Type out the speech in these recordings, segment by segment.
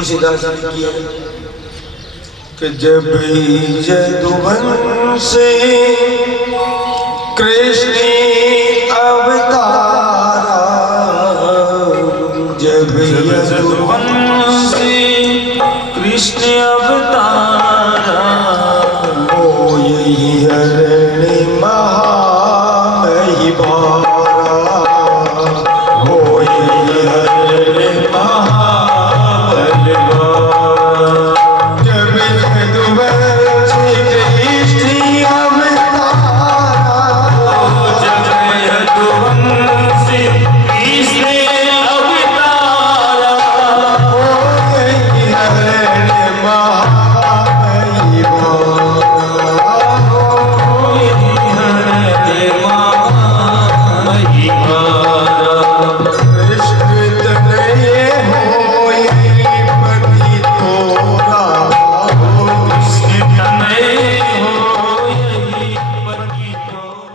तुलसीदास जी की है कि जब यदुवंशी कृष्ण अवतारा, जब यदुवंशी कृष्ण अवतारा, ओ यही हरण महामही भारा, ओ यही हरण महाबल भारा। जब यदुवंशी कृष्ण अवतारा, जब यदुवंशी कृष्ण अवतारा, ओ यही हरण महामही भारा, ओ यही हरण महामही भारा। कृष्ण तनये होई पति तोरा, कृष्ण तनये होई पति तोरा।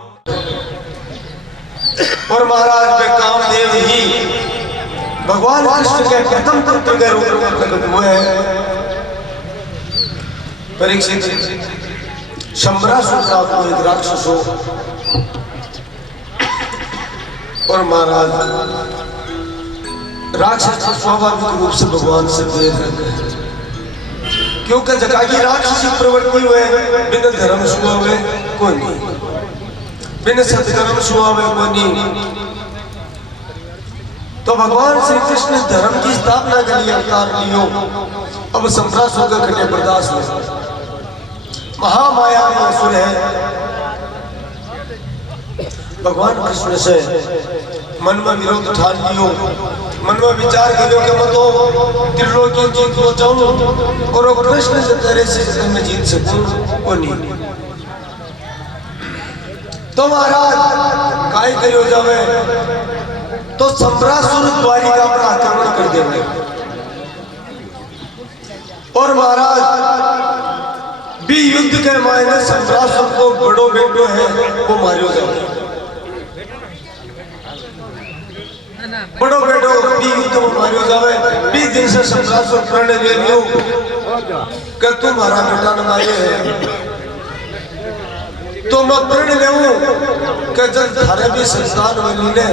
और महाराज में कामदेव ही भगवान कृष्ण के प्रथम पुत्र के रूप में प्रकट हुए हैं। परीक्षित शंबरासुर नाम को एक राक्षस हो, और महाराज राक्षस स्वाभाविक रूप से भगवान से भेद रखे, क्योंकि जगह की राक्षसी प्रवृत्ति हुए बिना धर्म सुहा हुए कोई नहीं, बिना सत्कर्म सुहा हुए कोई नहीं। तो भगवान श्री कृष्ण ने धर्म की स्थापना के लिए अवतार लियो। अब शंबरासुर का खटे बर्दाश्त हो, महामाया में असुर है। भगवान कृष्ण से मन में विरोध ठान लियो, मन में विचार करियो कि मैं तो त्रिलोकी जीत को चाहूं, और वो कृष्ण से तेरे से मैं जीत सकूं वो नहीं। तो महाराज काय करियो जावे, तो शंबरासुर द्वारिका पर आक्रमण कर देंगे, और महाराज भी युद्ध के मायने शंबरासुर को बड़ो बेटो है वो मारियो जावे। बड़ो बेटो भी युद्ध में मारियो जावे। 20 दिन से शंबरासुर प्रण ले लियो कि तुम्हारा बेटा न मारे है, तो मैं प्रण लेऊं कि जब थारे भी संस्थान बनी ने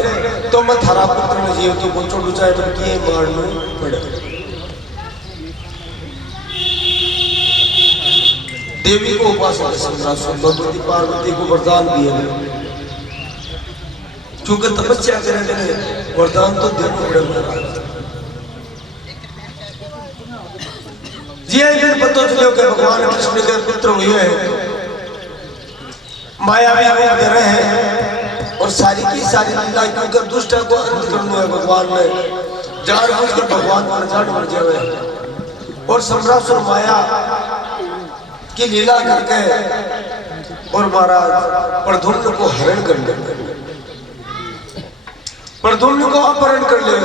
तो मैं थारा पुत्र ने जीव तो बच्चों डुचाए तो किए मारने पड़े। देवी को उपासना शंबरासुर भगवती पार्वती को वरदान दिए, क्योंकि तपस्या करने के लिए वरदान तो देना पड़ेगा। जी फिर पता चलो कि भगवान कृष्ण के पुत्र हुए हैं, मायावी रूप दे रहे हैं, और सारी की सारी लीला, क्योंकि दुष्ट को अंत करना है भगवान ने जानबूझकर भगवान पर जान मर जाए, और शंबरासुर माया की लीला करके और महाराज प्रद्युम्न को हरण कर ले, प्रद्युम्न को अपहरण कर ले।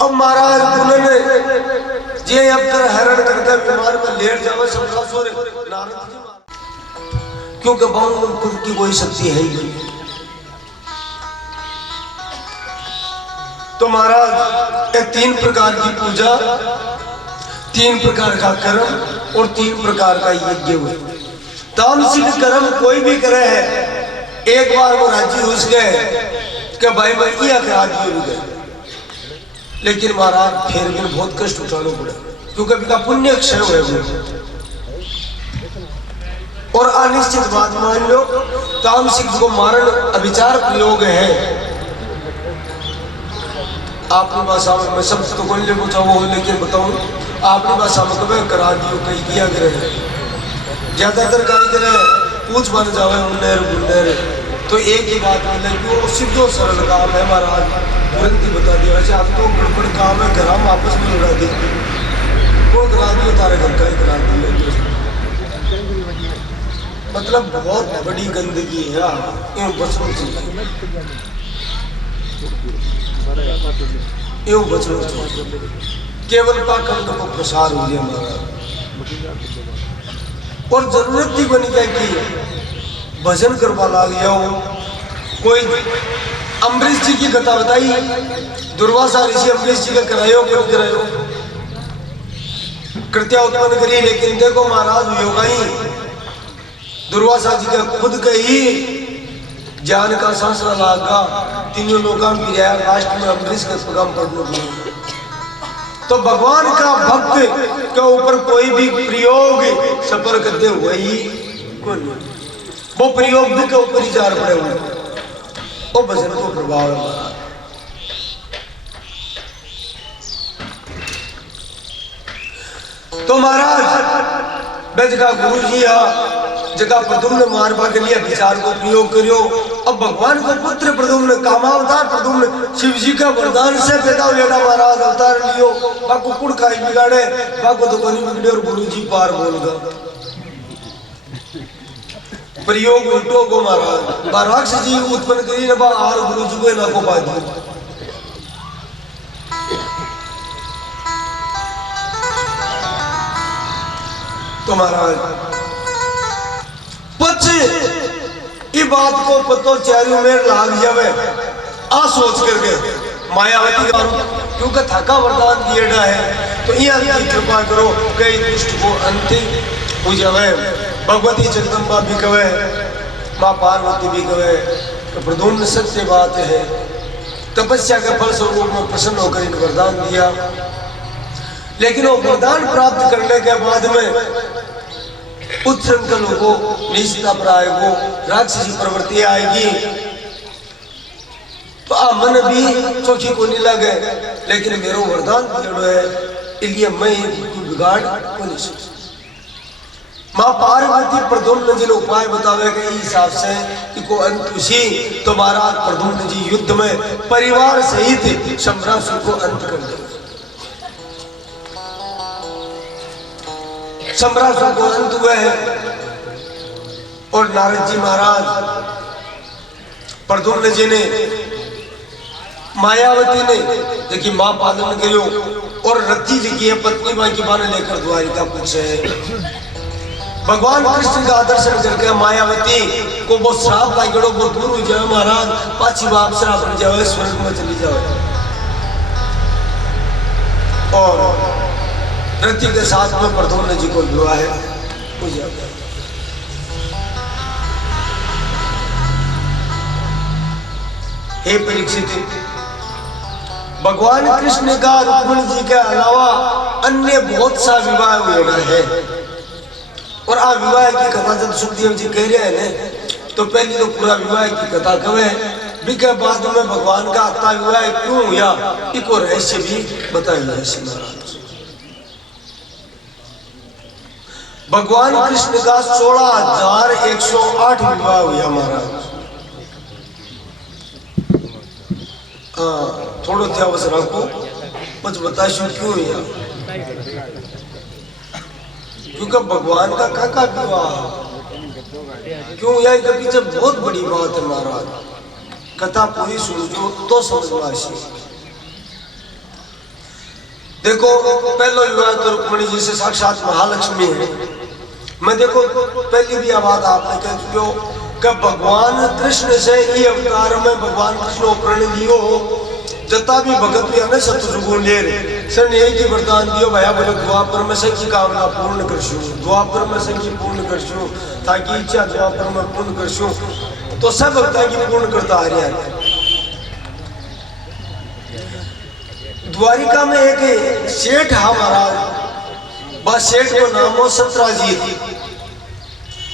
अब महाराज उन्होंने जे अब कर हरण करके बीमार में लेट जावे शंबरासुर नारद जी, क्योंकि बाहुबल की कोई शक्ति है ही नहीं। तो महाराज 3 प्रकार की पूजा, 3 प्रकार का कर्म और 3 प्रकार का यज्ञ हुए। तामसिक कर्म कोई भी करे है, एक बार वो राजी हो गए कि भाई मैं ये राजी हो गए, लेकिन महाराज फिर भी बहुत कष्ट उठाना पड़े, क्योंकि अभी का पुण्य क्षय हुए। और अनिश्चित बात मान लो, तामसिक को मारण अभिचार प्रयोग है। आपकी भाषा में मैं शब्द तो बोलने को चाहूँ, लेकिन बताऊं आपकी भाषा में कभी करा दियो कहीं किया करे, ज्यादातर कहीं करे पूछ बन जावे मुन्नेर मुन्नेर। तो एक ही बात बोले कि वो सीधो सरल काम है महाराज, तुरंत ही बता दिया। वैसे आप तो गड़बड़ काम है, घर हम आपस में लड़ा दी, वो करा दियो तारे घर का ही करा दियो। मतलब बहुत बड़ी गंदगी है, यूं बचना चाहिए, यूं बचना चाहिए। केवल पाखंड को प्रसार हो जाए महाराज, और जरूरत ही बनी जाए कि भजन करवा लाग जाओ, कोई अम्बरीश जी की कथा बताई, दुर्वासा ऋषि अम्बरीश जी का करायो क्यों करायो कृत्या उत्पन्न करी, लेकिन देखो महाराज योगाई दुर्वासा जी का खुद का ही ज्ञान का संसार लागा, तीनों लोगों की रिया लास्ट में अम्बरीश का पैगाम पढ़ने को। तो भगवान का भक्त के ऊपर कोई भी प्रयोग सफल करते हुए ही वो प्रयोग भी के ऊपर ही जार पड़े हुए, वो भजन को प्रभाव है। तो महाराज जगह गुरु जी जगह प्रद्युम्न मारवा के लिए विचार को प्रयोग करियो। अब भगवान को पुत्र प्रद्युम्न कामावतार प्रद्युम्न शिव जी का वरदान से पैदा हुआ महाराज अवतार लियो, बाको कुड़ खाई बिगाड़े, बाको तो कोनी बिगड़े और गुरु जी पार बोल गए। प्रयोग उल्टो को महाराज राक्षस जी उत्पन्न करी ना आर गुरु जी को ना को पा दिया। तो महाराज ये बात को पतो चारों में लाग जावे आ सोच करके मायावती का क्योंकि थाका वरदान दिया है, तो यहाँ की कृपा करो कई दुष्ट को अंत हो जावे। भगवती जगदम्बा भी कवे, माँ पार्वती भी कवे, तो प्रद्युम्न सत्य बात है। तपस्या के फल स्वरूप में प्रसन्न होकर एक वरदान दिया, लेकिन वो वरदान प्राप्त करने के बाद में उच्च संकल्प को निश्चिता प्राय को राक्षसी प्रवृत्ति आएगी, तो मन भी चौकी को नहीं लगे, लेकिन मेरा वरदान है इसलिए मैं बिगाड़ को नहीं सकता। माँ पार्वती प्रद्युम्न जी ने उपाय बतावे के हिसाब से इको अंत उसी, तो महाराज प्रद्युम्न जी युद्ध में परिवार सहित शंभरासुर को अंत कर दे। शंभरासुर को अंत हुए है और नारद जी महाराज प्रद्युम्न जी ने मायावती ने देखिए मां पालन करियो और रति जी की पत्नी मां की बाने लेकर द्वारिका पूछे। भगवान कृष्ण का दर्शन करके मायावती को वो श्राप लागड़ो वो दूर हो जाए महाराज, पाछी बाप श्राप बन जाए, स्वर्ग में चली जाए। और रति के साथ में प्रद्युम्न जी को विवाह हो जाता है। हे परीक्षित, भगवान कृष्ण का रुक्मिणी जी के अलावा अन्य बहुत सा विवाह हुआ है, और आ विवाह की कथा जब सुखदेव जी कह रहे हैं तो पहले तो पूरा विवाह की कथा कहे, बिके बाद में भगवान का आत्मा विवाह क्यों हुआ इको रहस्य भी बताया जाए। महाराज भगवान कृष्ण का 16,108 विवाह हुआ महाराज। थोड़ो ध्यान रखो, कुछ बताशु क्यों हुआ, क्योंकि भगवान का काका विवाह क्यों हुआ इसके पीछे बहुत बड़ी बात है महाराज। कथा पूरी सुनो तो समझ में आए। देखो पहला विवाह तो रुक्मिणी जी से साक्षात महालक्ष्मी है। मैं देखो पहली भी बात आपने कह चुके हो कि भगवान कृष्ण से ही अवतार में भगवान कृष्ण प्रण लियो जता भी भगत भी हमें शत्रुगुण ले सर यही की वरदान दियो भैया बोले द्वापर में से की कामना पूर्ण करशु, द्वापर में से की पूर्ण करशु, ताकि इच्छा द्वापर में पूर्ण करशु, तो सब भक्ता की पूर्ण करता आ रहा है। द्वारिका में एक सेठ है महाराज, बस सेठ को नाम हो सत्राजीत।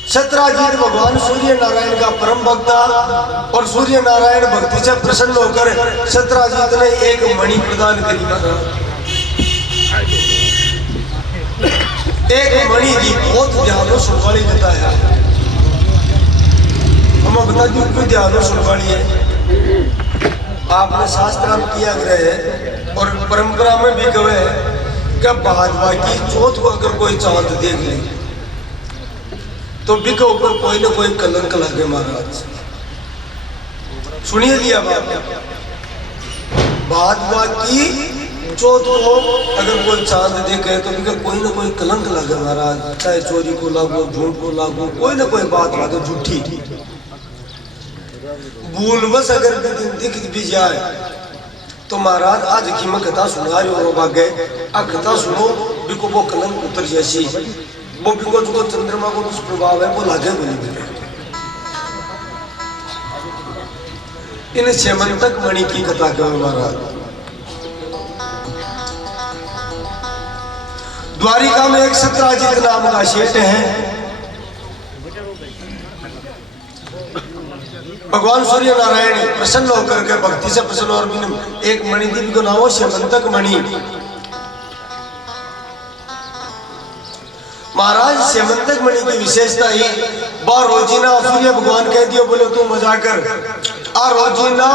सत्राजीत भगवान सूर्य नारायण का परम भक्त था, और सूर्य नारायण भक्ति से प्रसन्न होकर सत्राजीत ने एक मणि प्रदान करी महाराज। एक मणि दी बहुत ध्यान सुनवाली बताया, हम बता दूं क्यों ध्यान सुनवाली है। आपने शास्त्र किया ग्रह है और परंपरा में भी कहे कि भाजपा की चौथ को अगर कोई चांद देख ले तो बिक ऊपर कोई ना कोई कलंक लगे महाराज। सुनिए लिया बात, भाजपा की चौथ को अगर कोई चांद देखे तो बिका कोई ना कोई कलंक लगे महाराज, चाहे चोरी को लागू, झूठ को लागू, कोई ना कोई बात लागू झूठी। भूल बस अगर दिख भी जाए तो महाराज आज की मैं कथा सुना रही हूँ भागे आ कथा सुनो बिको वो कलंक उतर जैसी वो बिको जो चंद्रमा को दुष्प्रभाव है वो लागे बोली बोले इन सेमंतक मणि की कथा कहो महाराज। द्वारिका में एक सत्राजित नाम का सेठ है। भगवान सूर्य नारायण प्रसन्न होकर के भक्ति से प्रसन्न और एक मणिदीप को नाम हो सेमंतक मणि। महाराज सेमंतक मणि की विशेषता ही बार रोजीना सूर्य भगवान कह दियो बोले तू मजा कर आ रोजीना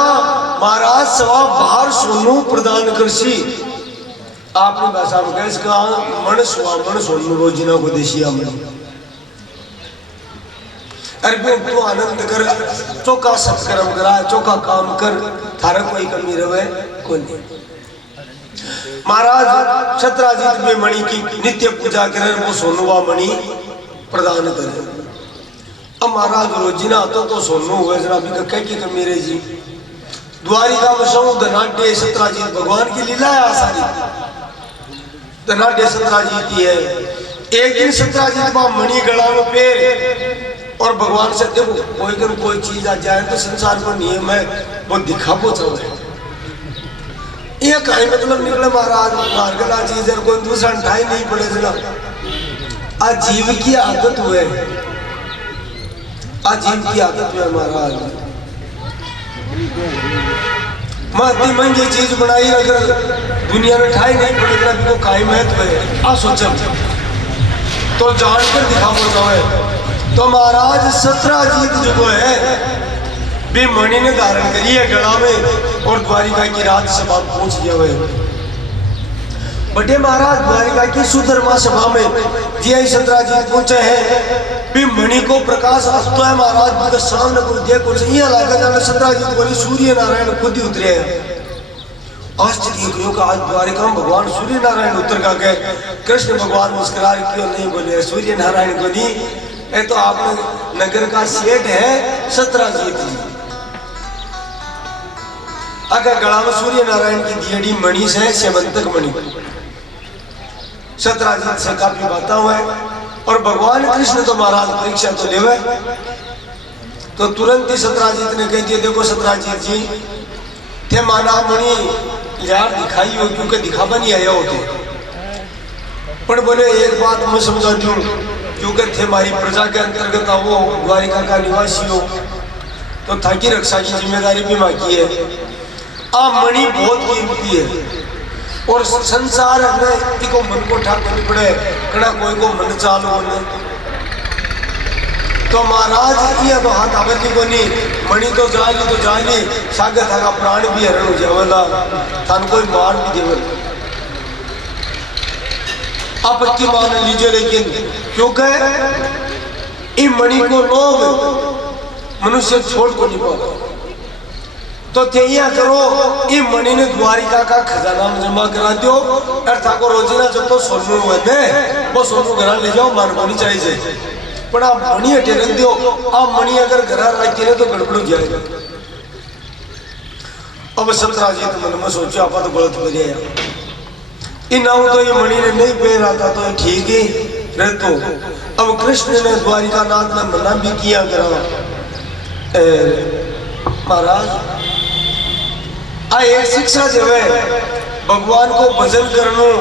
महाराज सवा बाहर सोनू प्रदान करसी आपने भाषा में कह इसका मन सुहा मन सोनू रोजीना को देशिया मणि अरे तू आनंद कर चौका सत्कर्म करा चौका काम कर थारा कोई कमी रहे कोई नहीं। महाराज सत्राजित में मणि की नित्य पूजा करें वो सोनुवा मणि प्रदान करें। अब महाराज रोजीना तो सोनू हुए जरा भी कह की कमी रही जी द्वारिका में सौ धनाढ़ सत्राजित भगवान की लीला है सारी धनाढ़ सत्राजित है। एक दिन सत्राजित मणि गला में पैर और भगवान से देखो कोई कर कोई चीज आ जाए तो संसार को नियम है वो दिखा पहुंचा ये कहीं मतलब निकले महाराज मार्गला चीज है कोई दूसरा ढाई नहीं पड़े जरा अजीब की आदत हुए अजीब की आदत हुए महाराज महती महंगी चीज बनाई अगर दुनिया में ढाई नहीं पड़े जरा को कायम महत्व है आ सोचो तो जानकर दिखा पड़ता है। तो महाराज सत्राजित जो है भी मणि ने धारण करी है गला में और द्वारिका की राजसभा पहुंच गया है। बड़े महाराज द्वारिका की सुधर्मा सभा में जी सत्राजित पहुंचे हैं भी मणि को प्रकाश हंसता है महाराज सामने कुछ दे कुछ यहाँ लगा सत्राजित बोली सूर्य नारायण खुद ही उतरे हैं। आश्चर्य क्यों का आज द्वारिका में भगवान सूर्य नारायण उतर का गए कृष्ण भगवान मुस्कुरा क्यों नहीं बोले सूर्य नारायण को नहीं ये तो आपने नगर का सेठ है सत्राजित जी अगर गला में सूर्य नारायण की दियड़ी मणि से सेमंतक मणि सत्राजित से काफी बाता हुआ है और भगवान कृष्ण तो महाराज परीक्षा तो लेवे तो तुरंत ही सत्राजित ने कह दिया देखो सत्राजित जी थे माना मणि यार दिखाई हो क्योंकि दिखावा नहीं आया होते पर बोले एक बात मैं समझा दूं क्योंकि थे हमारी प्रजा के अंतर्गत वो द्वारिका का निवासी हो तो थाकी रक्षा की जिम्मेदारी भी मांगी है। आ मणि बहुत कीमती है और संसार में इको मन को ठाक नहीं पड़े कड़ा कोई को मन चालू होने तो महाराज ये तो हाथ आवती को नहीं मणि तो जाली सागर था प्राण भी हरण हो जावला थान कोई मार भी देवल आप की मान लीजिए लेकिन क्योंकि इन मणि को लोग मनुष्य छोड़ को नहीं पाता तो त्याग करो इन मणि ने द्वारिका का खजाना में जमा करा दो अर्था को रोजीना जब तो सोनू हुए वो सोनू घर ले जाओ मान होनी चाहिए पर आप मणि हटे रख दो आप मणि अगर घर रखे तो गड़बड़ हो जाएगा। अब सत्राजित मन में सोचो आप तो गलत हो गया इन तो ये मणि ने नहीं पहन रहा था तो ठीक ही रह तो अब कृष्ण ने द्वारिका नाथ ने मना भी किया करा महाराज आ एक शिक्षा जो है भगवान को भजन करनो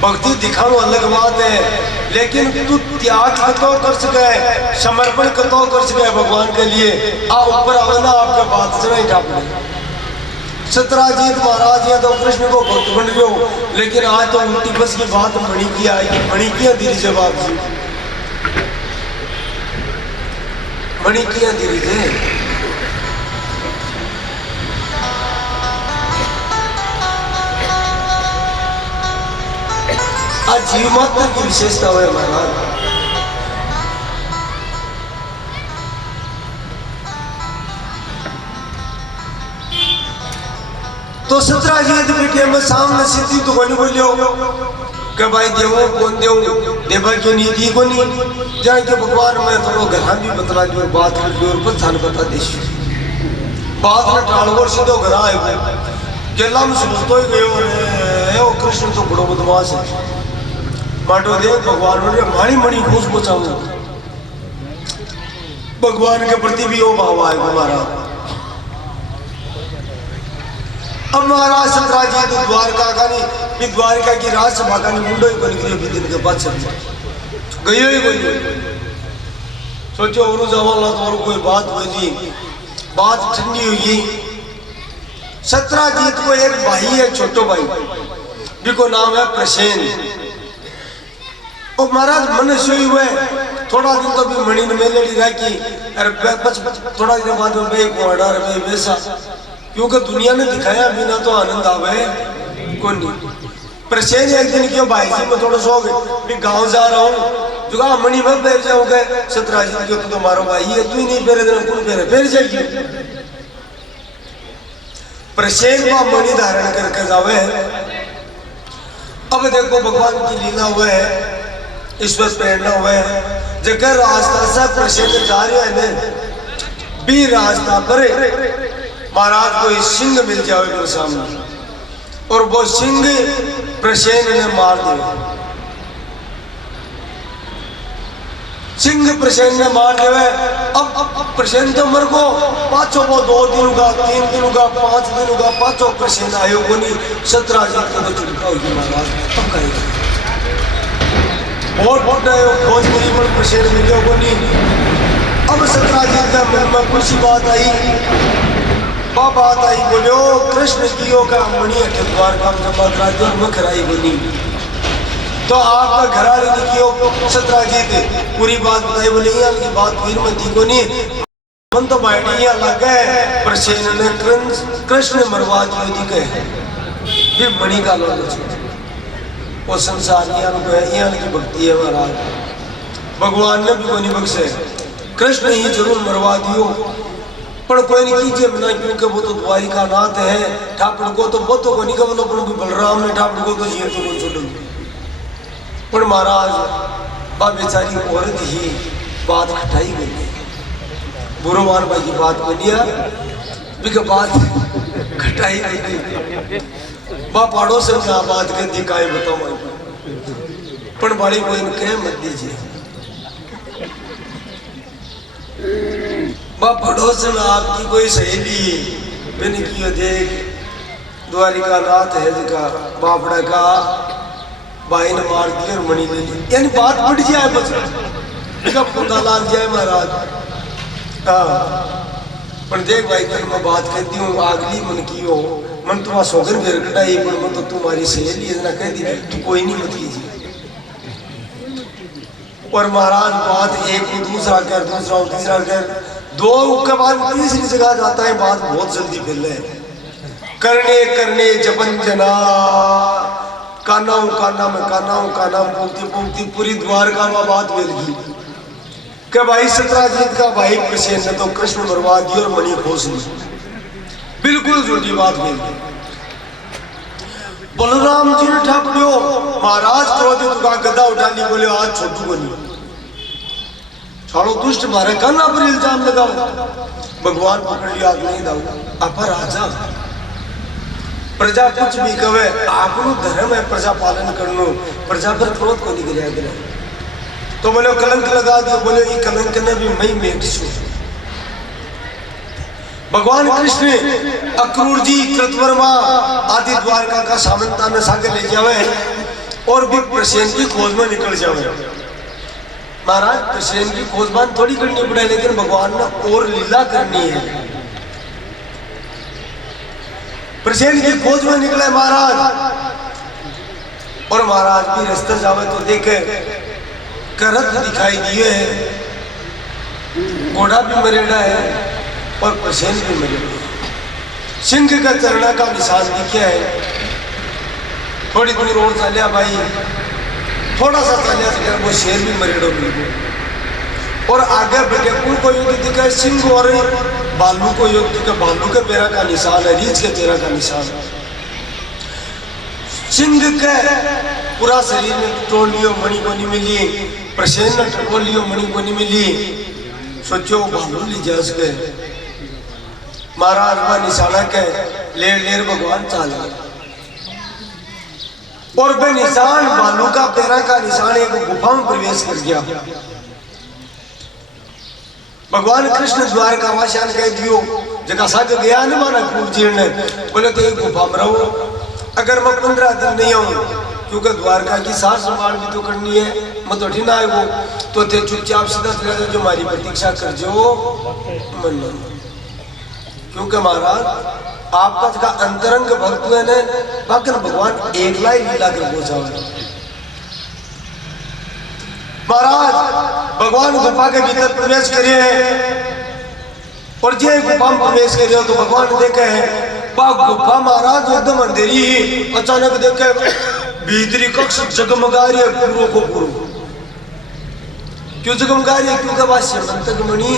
भक्ति दिखानो अलग बात है लेकिन तू त्याग कतो कर सके समर्पण कतो कर सके भगवान के लिए आ ऊपर आवना आपका बात से नहीं ठापने सत्राजित महाराज या तो कृष्ण को भक्त बन गयो लेकिन आज तो उल्टी बस की बात मणि की आई मणि की धीरे जवाब जी मणि की धीरे आज जीव मात्र की विशेषता है महाराज तो सत्राजित बेटे में सामने सिद्धि तो कोनी बोलियो कि भाई देवो कौन देव देवा क्यों नहीं दी को नहीं जाए के भगवान में थोड़ा घर भी बतला दियो बात कर दियो और थान बता देश बात ने टालवर सीधो घर आए गेला में समझतो ही गयो रे ओ कृष्ण तो बड़ो बदमाश है माटो देख भगवान बोले मारी मणि घूस बचाऊ भगवान के प्रति भी वो भाव आए हमारा। अब महाराज सतराजी तो द्वारका का नहीं द्वारका की राजसभा का नहीं मुंडो ही बन गई दिन के बाद सब गयो ही कोई सोचो और जवाला तो कोई बात हुई बात ठंडी हुई। सतराजीत को एक भाई है छोटो भाई जिसको नाम है प्रसेन। और महाराज मन सोई हुए थोड़ा दिन तो भी मणि में लेडी रखी अरे थोड़ा दिन बाद में भाई को अडार भाई वैसा क्योंकि दुनिया ने दिखाया बिना तो आनंद आवे को नहीं। प्रसेन एक दिन क्यों भाई जी मैं थोड़ा सो गए गाँव जा रहा हूँ जो मणि में बैठ जाओगे सतराजीत क्यों तो मारो भाई है तू ही नहीं फेरे देना कौन फेरे फिर जाइए। प्रसेन का मणि धारण करके जावे। अब देखो भगवान की लीला हुआ है ईश्वर प्रेरणा हुआ है जगह रास्ता से प्रसेन जा रहे हैं भी रास्ता पर महाराज को सिंह मिल जाए मेरे सामने और वो सिंह प्रसेन ने मार दिया। सिंह प्रसेन ने मार दिया। अब प्रसेन तो मर को पांचों वो 2 दिन का 3 दिन का 5 दिन का पांचों प्रसेन आयो को नहीं सतराजीत को तो चुका होगी महाराज अब कहेगा बहुत खोज मिली पर प्रसेन मिले को नहीं। अब सतराजीत का मन में कुछ बात आई बात आई बोलो कृष्ण कियो का मणि द्वार का जमा करा दो मखराई बोली तो आपका घराने निकियो सतराजीत पूरी बात बताई बोले की बात फिर मती को नहीं मन तो बैठिया लग गए प्रसेन ने कृष्ण मरवा दियो के मणि का लालच वो संसार की भक्ति है महाराज भगवान ने भी कोई बख्शे कृष्ण ही जरूर मरवा दियो पर कोई नहीं कीजिए बिना क्योंकि वो तो द्वारिका नाथ है ठाकुर को तो वो तो कोई नहीं कहो पर बलराम ने ठाकुर को तो ये तो कौन छोड़ पर महाराज बा बेचारी औरत ही बात खटाई गई बुरोवान भाई की बात बोलिया बिका बात खटाई गई बा पड़ोस में क्या बात कर दी काय बताओ भाई पर बड़ी कोई कह मत दीजिए बा पड़ोस में आपकी कोई सहेली मैंने किया देख द्वारिका नाथ है जिका बापड़ा का भाई ने मार दिया और मणि ले ली यानी बात बढ़ जाए बस पुंदा लाग जाए महाराज। हाँ पर देख भाई तेरे मैं बात कहती हूँ आगली मन की हो मन तुम्हारा सोगर घेर कटाई पर मन तो तुम्हारी सहेली इतना कह दी तू कोई नहीं मत कीजिए। और महाराज बात एक दूसरा कर दूसरा तीसरा कर 2 के बाद तीसरी जगह जाता है बात बहुत जल्दी फैल रहा है करने करने जपन जना काना में काना पूर्ति पूरी द्वारका में बात फैल गई कि भाई सतराजीत का भाई प्रसेन ने तो कृष्ण मरवा दिया और मणि खोस ली बिल्कुल झूठी बात फैल गई। बलराम जी ने ठाकुर महाराज क्रोधित का गदा उठा ली बोले आज छोटू बनी छाड़ो दुष्ट मारे काना पर इल्जाम लगाओ भगवान पकड़ लिया आग नहीं दाऊ आप राजा प्रजा कुछ भी कहे आपनो धर्म है प्रजा पालन करनो प्रजा पर क्रोध को नहीं गिरा तो बोले कलंक लगा दिया बोले ये कलंक ने भी मैं मेट छू। भगवान कृष्ण अक्रूर जी कृतवर्मा आदि द्वारका का सामंता में सागर ले जावे और भी प्रसेन की खोज में निकल जावे। महाराज प्रसेन की खोजबान थोड़ी करनी पड़े लेकिन भगवान ने और लीला करनी है। प्रसेन की खोज में निकले महाराज और महाराज भी रास्ते जावे तो देखे करत दिखाई दिए घोड़ा भी मरेड़ा है और प्रसेन भी मरेड़ा है सिंह का चरणा का निशान दिखा है। थोड़ी दूर और चलिया भाई थोड़ा सा चलिया वो शेर भी मरेड़ो मिल और आगे बढ़े को युद्ध दिखा सिंह और भालू को युद्ध दिखा भालू के पैरा का निशान है रीछ के पैरा का निशान है। सिंह के पूरा शरीर में टोल लियो मणि को नहीं मिली प्रसेन ने टोल लियो मणि को नहीं मिली सोचो भालू ली जा सके महाराज का निशाना के लेर लेर भगवान चाल और बे निशान बालू का पैरा का निशान एक गुफा में प्रवेश कर गया। भगवान कृष्ण द्वार का वाशान कह दियो जगह साथ गया न माना खूब जीर्ण बोले तो एक गुफा में रहो, अगर मैं 15 दिन नहीं आऊं क्योंकि द्वारका की सार संभाल भी तो करनी है, मैं तो ठीक आए वो तो ते चुपचाप सीधा चला जाओ जो हमारी प्रतीक्षा कर जो मन क्योंकि महाराज आपका जगह अंतरंग भक्त हुए ने बाकी भगवान एक लाई लीला कर पहुंचा। महाराज भगवान गुफा के भीतर प्रवेश करे और जे गुफा में प्रवेश करे तो भगवान देखे है गुफा महाराज एकदम अंधेरी ही अचानक देखे भीतरी कक्ष जगमगा रही है पूरो को पूरो। क्यों जगमगा रही है? क्योंकि वह श्रीमंतक मणि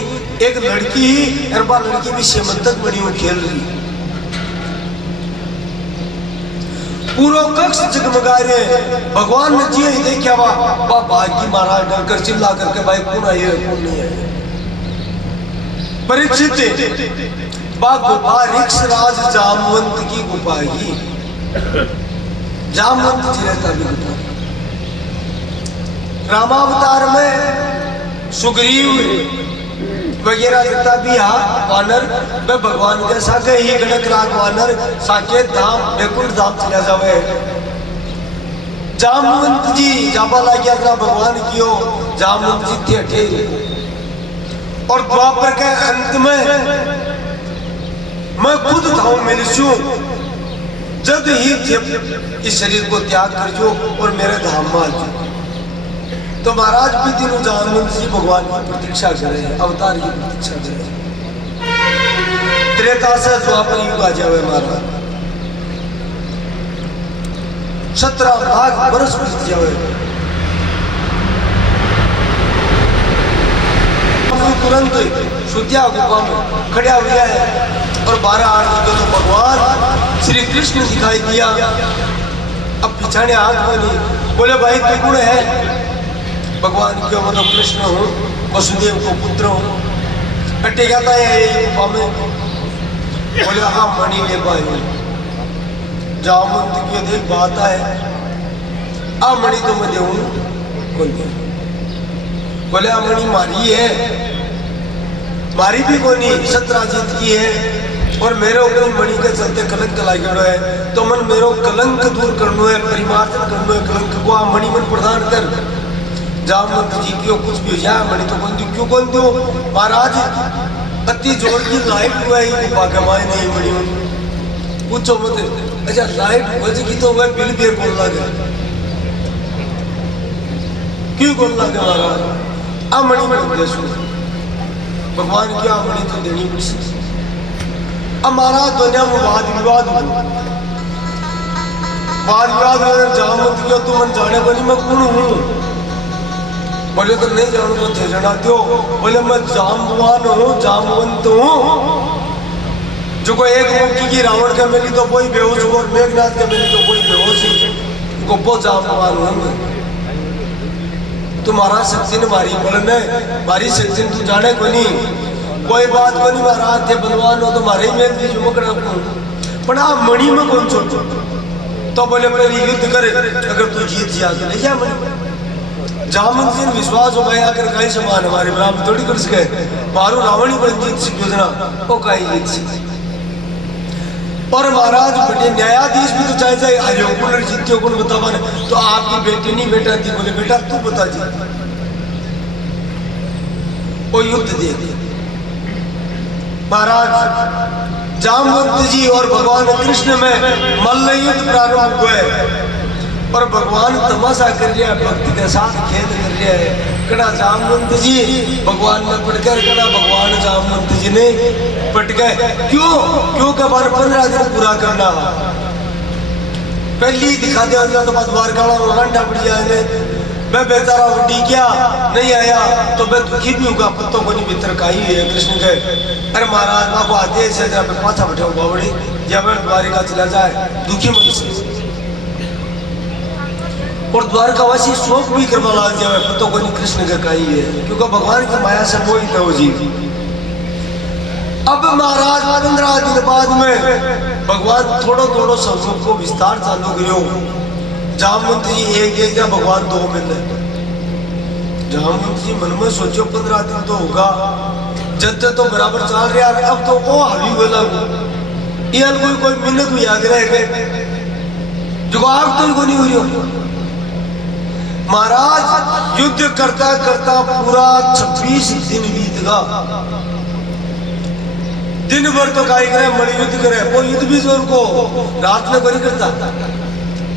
एक लड़की ही और वह लड़की भी श्रीमंतक मणि में खेल रही पूरा कक्ष जगमगा रहे हैं। भगवान ने जी ही देखा वह भाग्य महाराज डर कर चिल्ला करके भाई कौन है कौन नहीं है। परीक्षित गुफा रिक्ष राज जामवंत की गुफा ही जामवंत जी रहता भी गुफा। रामावतार में सुग्रीव वगैरह जितना भी वानर वे भगवान के साथ ही गणक राग वानर साकेत धाम बैकुंठ धाम चला जावे। जामवंत जी जाबा ला गया था भगवान कियो जामवंत जी थे अठे और द्वापर के अंत में मैं खुद धाऊ मिलूं जब ही इस शरीर को त्याग कर जो और मेरे धाम में आ जाओ। तो महाराज भी तीनों जामवंत जी भगवान की प्रतीक्षा करे, अवतार की प्रतीक्षा करे। त्रेता से द्वापर युग आ जावे महाराज 17 लाख वर्ष बीत जावे। तुरंत सुतिया गुफा में खड़ा हुआ है और 12 आदमी को तो भगवान श्री कृष्ण दिखाई दिया। अब पिछाने हाथ बनी बोले भाई तू कौन है? भगवान क्यों मतलब कृष्ण हूँ वसुदेव को पुत्र हूँ। अटे जाता है ये गुफा में बोले हाँ मणि ले पाए जामवंत की देख बात है आ मणि तो मैं देऊँ बोले आ मणि मारी है मारी भी कोई नहीं सत्राजीत की है और मेरे ऊपर मणि के चलते कलंक लागेड़ो है तो मन मेरो कलंक दूर करनो है परिमार्जन करनो है कलंक को आ मणि मन प्रदान कर। जामवंत जी क्यों कुछ भी हो जाए मणि तो कौन दो क्यों कौन दो महाराज अति जोर की लाइट हुआ ही गुफा के माए नहीं मणि पूछो मत। अच्छा लाइट बजेगी तो वह बिल भी बोल लगे क्यों बोल लगे महाराज आ मणि में देखो भगवान क्या मणि तो देनी पड़ी। अब महाराज दुनिया में वाद विवाद जामवंत क्यों तुम जाने बोली मैं कौन हूँ? बोले तो नहीं जानू तो थे जना दो बोले मैं जामवान हूँ जामवंत हूँ जो को एक मुक्की की रावण के मिली तो कोई बेहोश और मेघनाथ के मिली तो कोई बेहोश ही गोपो जामवान हूँ। तुम्हारा शक्ति ने मारी बोले मारी शक्ति तू जाने को नहीं कोई बात को नहीं महाराज थे बलवान हो तुम्हारे ही मेल की चुमकड़ा पर आप मणि में कौन सोचो तो बोले पहले युद्ध करे अगर तू जीत जा तो ले जा मणि। जामवंत जी विश्वास हो गया अगर कहीं समान हमारे बराबर थोड़ी कर सके मारू रावण ही बन जीत सी योजना वो कहीं जीत सी। और महाराज बड़े न्यायाधीश भी तो चाहे चाहे आर्यो कुल जीत्यो कुल बतावा तो आपकी बेटी नहीं बेटा थी बोले बेटा तू बता जी वो युद्ध दे महाराज जामवंत जी और भगवान कृष्ण में मल्ल युद्ध प्रारंभ हुए और भगवान तमाशा कर रहा है भक्त के साथ खेल कर रहा है। कड़ा जामवंत जी भगवान ने पटकर कड़ा भगवान जामवंत जी ने पट गए क्यों क्योंकि बार 15 दिन पूरा करना पहली दिखा दिया तो बाद बार काला घंटा पड़ जाएंगे मैं बेचारा उठी क्या नहीं आया तो मैं दुखी भी होगा पत्तों को नहीं भीतर का ही है कृष्ण के अरे महाराज बाबू आते से पाछा बैठे बाबड़ी जब द्वारिका चला जाए दुखी मन से और द्वारकावासी शोक भी करवा लग जाए पत्तों को नहीं कृष्ण का ही है क्योंकि भगवान की माया से मोहित है वो जीव। अब महाराज 15 दिन बाद में भगवान थोड़ो थोड़ो संसद को विस्तार चालू करो। जामवंत जी एक एक या भगवान 2 मिले। जामवंत जी मन में सोचो 15 दिन तो होगा, जब तो बराबर चल रहा है, अब तो वो हावी बोला ये कोई मिन्नत भी याद रहे जुगाड़ तो को नहीं हुई। महाराज युद्ध करता करता पूरा 26 दिन बीत गया। दिन भर तो काय करे मणि युद्ध करे, वो युद्ध भी जोर को रात में बड़ी करता।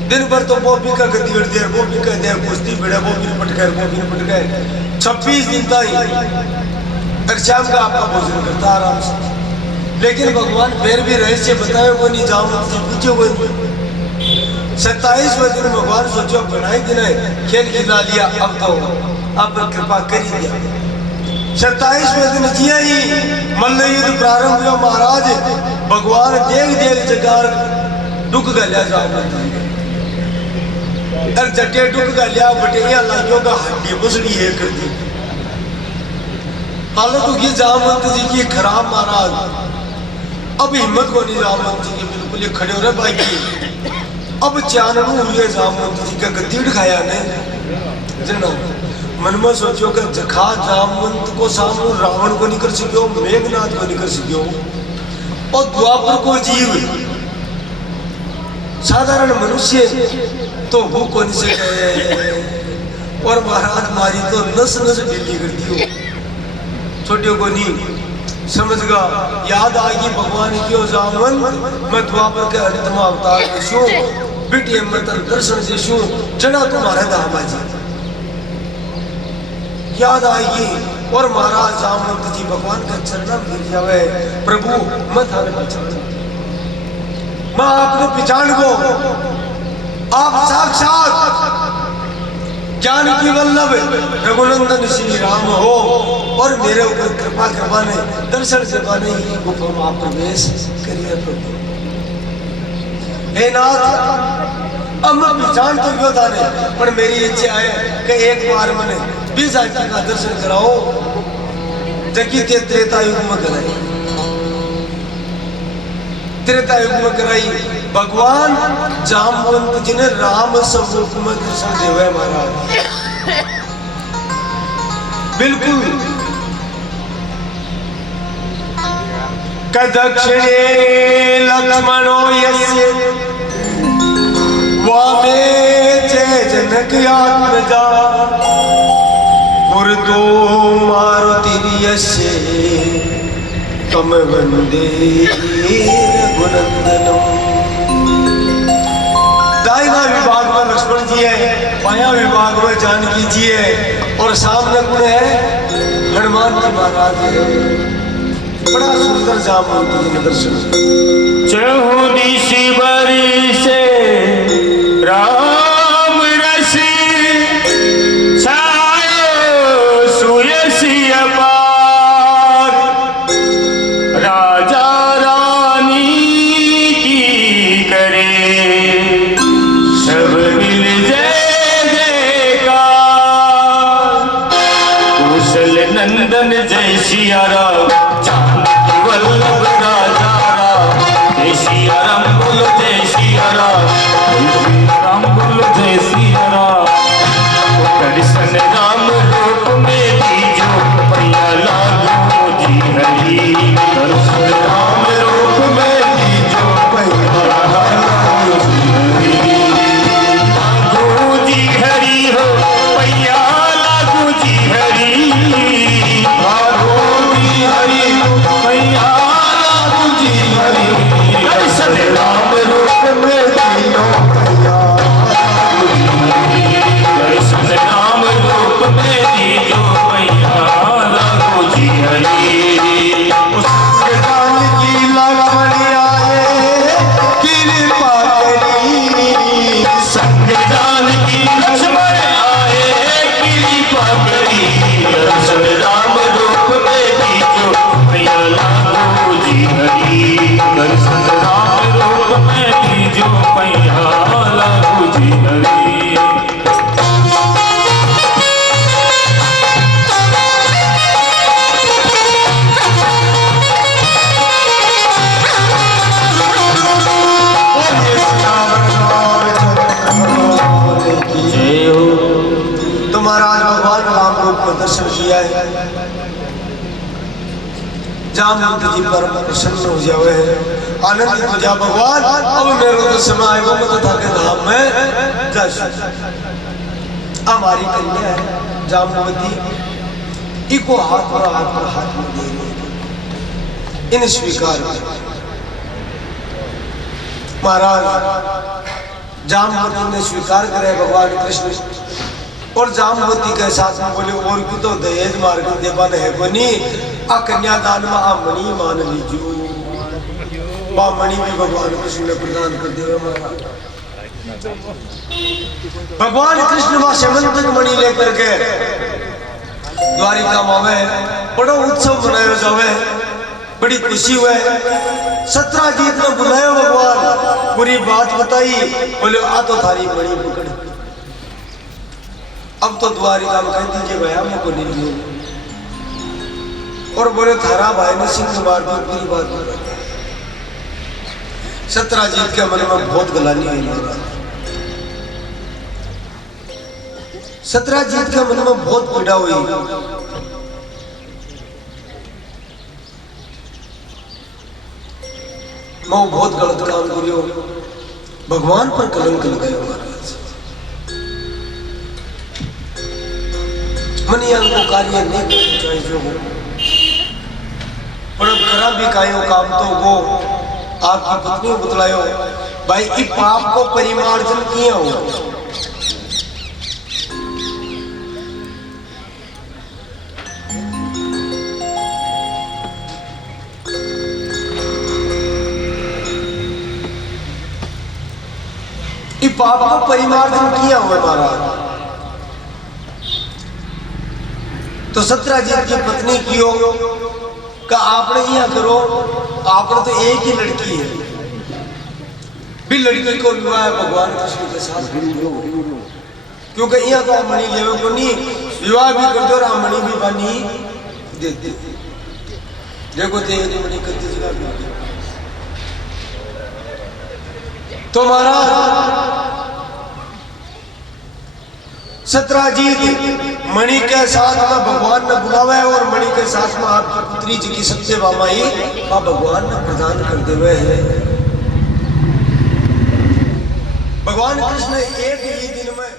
दिन भर तो वो भी का गति बढ़ दिया, वो भी कह दिया कुश्ती भिड़े, वो भी निपट गए, वो भी निपट गए। 26 दिन तक शाम का आपका भोजन करता आराम से। लेकिन भगवान फिर भी रहस्य बताए वो नहीं, जाओ पूछो वो 27वें दिन भगवान सोचो बनाई दिन खेल खिला लिया, अब कृपा कर ही दिया। 27वें दिन जिया ही मल्ल युद्ध प्रारंभ हुआ। महाराज भगवान देख देख जगार डुक गलिया जाओ जटे डुक गलिया बटेरिया लाइयों का हड्डी मुसड़ी है कर दी। हालत होगी जामवंत जी की खराब। महाराज अब हिम्मत को नहीं जामवंत जी की, बिल्कुल ये खड़े हो रहे भाई। अब चानू हुए जामवंत जी का गद्दी खाया ने जना मन में सोचो कि जखा जामवंत को सामने रावण को नहीं कर सको, मेघनाथ को नहीं कर सको, और द्वापर को जीव साधारण मनुष्य तो वो को नहीं सके। और महाराज मारी तो नस नस ढीली कर दी हो, छोटियों को नहीं समझगा। याद आएगी भगवान की ओ जामन मैं द्वापर के अंतिम अवतार में शू बिटिए मतलब दर्शन से शू चढ़ा तुम्हारे दामा जी याद आएगी। और महाराज जामवंत जी भगवान का चरण गिर जावे, प्रभु मत हमें पहचान, मैं आपने पहचान को, आप साक्षात जानकी वल्लभ रघुनंदन श्री राम हो, और मेरे ऊपर कृपा करवाने दर्शन करवाने ही गुफा में आप प्रवेश करिए प्रभु। हे नाथ अब मैं पहचान तो क्यों था नहीं, पर मेरी इच्छा है कि एक बार मैंने 20 आदमी का दर्शन कराओ जबकि त्रेता युग में कराई, त्रेता युग में कराई। भगवान जामवंत जी ने राम स्वरूप में दर्शन देवे महाराज, बिल्कुल दक्षिणे लक्ष्मणो यस्य वामे च जनक आत्मजा पुरतो मारुतिर्यस्य तम वंदे रघुनंदनम। दाहिना विभाग में लक्ष्मण जी है, बाया विभाग में जानकी जी है, और सामने कौन है हनुमान जी महाराज है। बड़ा सुंदर जामवंत जी ने दर्शन। चहु दिश बरिसे राम रस छायो सुयसि अपार, राजा रानी की करे सब मिल जय जयकार। कुशल नंदन जय सिया राम, वल्लभ राजा राम, जय सिया राम बोलो जय सिया राम, जय सिया राम बोलो जय सिया राम। दर्शन राम रूप में दीजो मैया लागो जी हरी, दर्शन राम रूप में दीजो मैया लागो जी हरी। लागो जी हरी हो मैया लागो जी हरी, लागो जी हरी मैया लागो जी हरी। दर्शन राम रूप में दीजो मैया लागो जी हरी, दर्शन राम रूप में दीजो मैया लागो जी हरी। जानकी लक्ष्मण आए कृपा करी, संग जानकी लक्ष्मण आए कृपा करी, दर्शन राम रूप में दीजो मैया लागो जी हरी, दर्शन राम रूप में दीजो मैया लागो जी हरी। रूप में दर्शन किया है। जामवंत जी पर प्रसन्न हो जावे है, आनंदित हो जा भगवान अब मेरे दर्शन आएगा मैं तथा के धाम में जा हमारी कन्या है जामवती, इको हाथ में दे रही, इन स्वीकार महाराज जामवती ने स्वीकार करे भगवान कृष्ण, और जामवती के साथ में बोले और क्यों तो दहेज मार्ग देवन है बनी आ कन्यादान में आ मणि मान लीजियो। वह मणि भी भगवान कृष्ण ने प्रदान कर दिया। भगवान कृष्ण वह सेवंतक मणि लेकर के द्वारिका में बड़ा उत्सव मनाया जावे, बड़ी खुशी हुए। सत्राजीत ने बुलाया भगवान, पूरी बात बताई, बोले आ तो थारी मणि पकड़, अब तो द्वारिका में कह दीजिए भैया मुझको नहीं लियो, और बोले थारा भाई ने सिंह मार दी, पूरी बात बता। सत्राजीत के मन में बहुत गलानी हुई महाराज, सत्राजीत के मन में बहुत पीड़ा हुई। मैं बहुत गलत काम करियो, भगवान पर कलंक लगायो महाराज, मनिया को कार्य नहीं करना चाहिए जो हो, पर अब करा भी कायो काम तो वो आपकी पत्नी बतलायो भाई इस पाप को परिमार्जन किया हो। इस पाप को परिमार्जन किया हुआ महाराज। तो सत्राजीत की पत्नी कियो का आपने यह करो, आपने तो एक ही लड़की है, भी लड़की को विवाह भगवान कृष्ण के साथ, क्योंकि यह तो मणि लेवे को नहीं, विवाह भी कर दो और मणि भी बनी दे दे। देखो देव मणि करती जगह तो महाराज सत्राजीत मणि के साथ में भगवान ने बुलावा है, और मणि के साथ में आपकी पुत्री जी की सत्यभामा ही भगवान ने प्रदान कर देवे है। भगवान कृष्ण एक ही दिन में